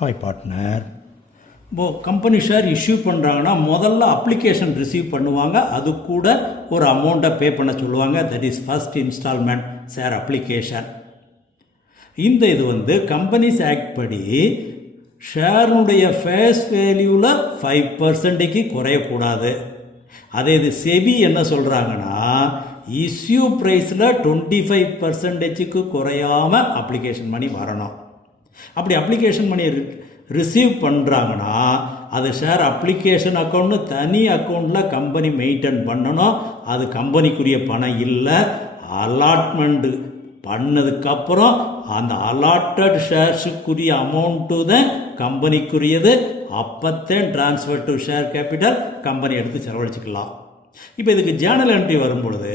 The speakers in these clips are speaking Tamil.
Hi partner. இப்போது கம்பெனி ஷேர் இஷ்யூ பண்ணுறாங்கன்னா முதல்ல அப்ளிகேஷன் ரிசீவ் பண்ணுவாங்க, அது கூட ஒரு அமௌண்ட்டை பே பண்ண சொல்லுவாங்க. That is first installment share application. இந்த இது கம்பெனிஸ் ஆக்ட் படி ஷேருடைய ஃபேஸ் வேல்யூவில் 5% குறையக்கூடாது. அதே இது செபி என்ன சொல்கிறாங்கன்னா இஷ்யூ ப்ரைஸில் 25% குறையாமல் அப்ளிகேஷன் மணி வரணும். அப்படி அப்ளிகேஷன் மணி ரிசீவ் பண்ணுறாங்கன்னா அது ஷேர் அப்ளிகேஷன் அக்கௌண்ட்னு தனி அக்கௌண்ட்டில் கம்பெனி மெயின்டைன் பண்ணணும். அது கம்பெனிக்குரிய பணம் இல்லை. அலாட்மெண்ட்டு பண்ணதுக்கப்புறம் அந்த அலாட்டட் ஷேர்ஸுக்குரிய அமௌண்ட்டு தான் கம்பெனிக்குரியது. அப்போத்தான் transfer to share capital company எடுத்து செலவழிச்சிக்கலாம். இப்போ இதுக்கு ஜேர்னல் என்ட்ரி வரும்பொழுது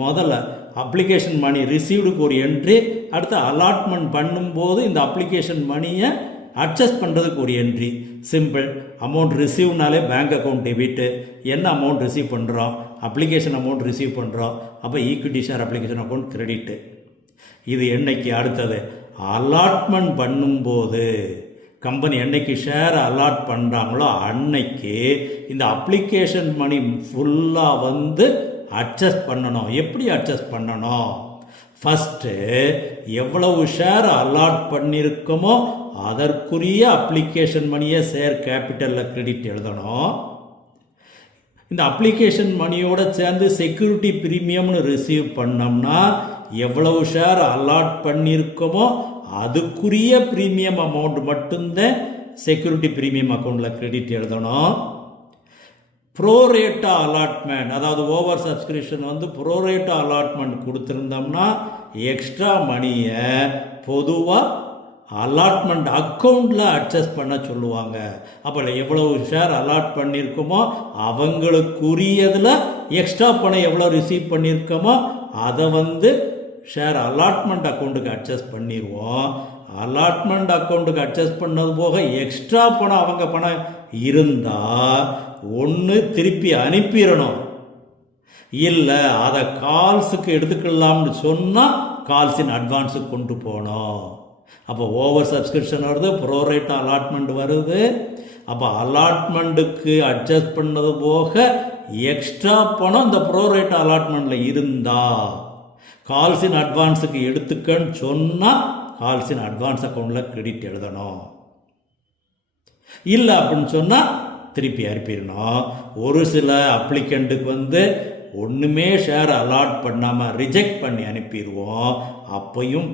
முதல்ல அப்ளிகேஷன் மணி ரிசீவ்டுக்கு ஒரு என்ட்ரி, அடுத்து அலாட்மெண்ட் பண்ணும்போது இந்த அப்ளிகேஷன் மணியை அட்ஜஸ்ட் பண்ணுறதுக்கு ஒரு என்ட்ரி. சிம்பிள். அமௌண்ட் ரிசீவ்னாலே பேங்க் அக்கௌண்ட் டெபிட்டு. என்ன அமௌண்ட் ரிசீவ் பண்ணுறோம்? அப்ளிகேஷன் அமௌண்ட் ரிசீவ் பண்ணுறோம். அப்போ equity share application account credit. இது என்னைக்கு அடுத்தது அலாட்மெண்ட் பண்ணும்போது கம்பெனி என்னைக்கு ஷேர் அலாட் பண்ணுறாங்களோ அன்னைக்கு இந்த அப்ளிகேஷன் மணி ஃபுல்லாக அட்ஜஸ்ட் பண்ணணும். எப்படி அட்ஜஸ்ட் பண்ணணும்? ஃபஸ்ட்டு எவ்வளவு ஷேர் அலாட் பண்ணியிருக்கோமோ அதற்குரிய அப்ளிகேஷன் மணியை ஷேர் கேபிட்டலில் கிரெடிட் எழுதணும். இந்த அப்ளிகேஷன் மணியோடு சேர்ந்து செக்யூரிட்டி ப்ரீமியம்னு ரிசீவ் பண்ணோம்னா எவ்வளவு ஷேர் அலாட் பண்ணியிருக்கோமோ அதுக்குரிய ப்ரீமியம் அமௌண்ட் மட்டும்தான் செக்யூரிட்டி ப்ரீமியம் அக்கௌண்ட்டில் கிரெடிட் எழுதணும். ப்ரோரேட்டா அலாட்மெண்ட், அதாவது ஓவர் சப்ஸ்கிரிப்ஷன் ப்ரோரேட்டா அலாட்மெண்ட் கொடுத்துருந்தோம்னா எக்ஸ்ட்ரா மணியை பொதுவாக அலாட்மெண்ட் அக்கௌண்ட்டில் அட்ஜஸ்ட் பண்ண சொல்லுவாங்க. அப்போ எவ்வளவு ஷேர் அலாட் பண்ணியிருக்கோமோ அவங்களுக்குரியதில் எக்ஸ்ட்ரா பணம் எவ்வளோ ரிசீவ் பண்ணியிருக்கோமோ அதை ஷேர் அலாட்மெண்ட் அக்கௌண்ட்டுக்கு அட்ஜஸ்ட் பண்ணிடுவோம். அலாட்மெண்ட் அக்கௌண்ட்டுக்கு அட்ஜஸ்ட் பண்ணது போக எக்ஸ்ட்ரா பணம் அவங்க பணம் இருந்தால் ஒன்று திருப்பி அனுப்பிடணும், இல்லை அதை கால்ஸுக்கு எடுத்துக்கலாம்னு சொன்னால் கால்ஸின் அட்வான்ஸுக்கு கொண்டு போகணும். அப்போ ஓவர் சப்ஸ்கிரிப்ஷன் வருது, ப்ரோரேட்டா அலாட்மெண்ட் வருது. அப்போ அலாட்மெண்ட்டுக்கு அட்ஜஸ்ட் பண்ணது போக எக்ஸ்ட்ரா பணம் இந்த ப்ரோரேட்டா அலாட்மெண்ட்டில் இருந்தால் கால்ஸின் அட்வான்ஸுக்கு எடுத்துக்கன்னு சொன்னால் கால்ஸின் அட்வான்ஸ் அக்கௌண்ட்டில் கிரெடிட் எழுதணும். இல்லை அப்படின்னு சொன்னால் திருப்பி அனுப்பிடணும். ஒரு சில அப்ளிகண்ட்டுக்கு ஒன்றுமே ஷேர் அலாட் பண்ணாமல் ரிஜெக்ட் பண்ணி அனுப்பிடுவோம். அப்பையும்